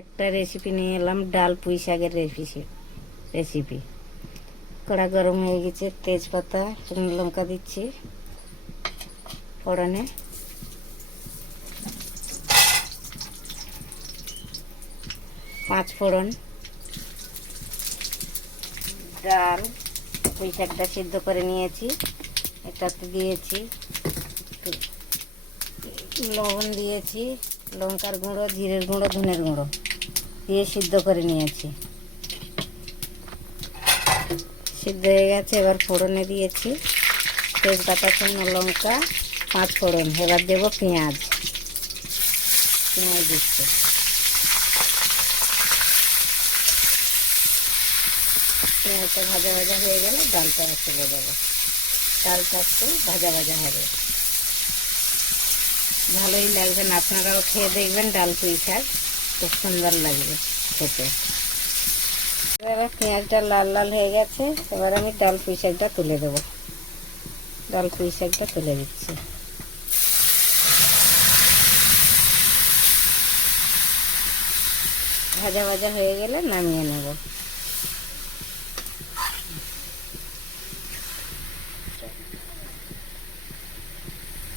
একটা রেসিপি নিয়ে এলাম, ডাল পুঁই শাকের রেসিপি। কড়া গরম হয়ে গেছে, তেজপাতা শুকনো লঙ্কা দিচ্ছি ফোড়নে। পাঁচ ফোড়ন, ডাল পুঁই শাকটা সিদ্ধ করে নিয়েছি, এটাতে দিয়েছি লবণ, দিয়েছি লঙ্কার গুঁড়ো, জিরের গুঁড়ো, ধনের গুঁড়ো দিয়ে সিদ্ধ করে নিয়েছি। সিদ্ধ হয়ে গেছে, এবার ফোড়নে দিয়েছি তেজপাতা, শুকনো লঙ্কা, পাঁচ ফোড়ন। এবার দেবো পেঁয়াজ দিচ্ছি। পেঁয়াজটা ভাজা ভাজা হয়ে গেলে ডালটা চলে যাবে। ডালটা একটু ভাজা ভাজা হবে, ভালোই লাগবে। আপনারাও খেয়ে দেখবেন, ডাল পুঁই শাক খুব সুন্দর লাগবে খেতে। এবার পেঁয়াজটা লাল লাল হয়ে গেছে, এবার আমি ডাল পুঁই শাকটা তুলে দেবো। ডাল পুঁই শাকটা তুলে দিচ্ছি। ভাজা ভাজা হয়ে গেলে নামিয়ে নেব।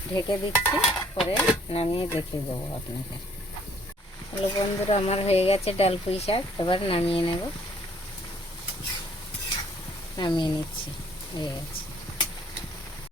ঢেকে দিচ্ছি, পরে নামিয়ে দেখে দেবো আপনাকে। হ্যালো বন্ধুরা, আমার হয়ে গেছে ডাল পুঁই শাক। এবার নামিয়ে নেব, নামিয়ে নিচ্ছি, হয়ে গেছে।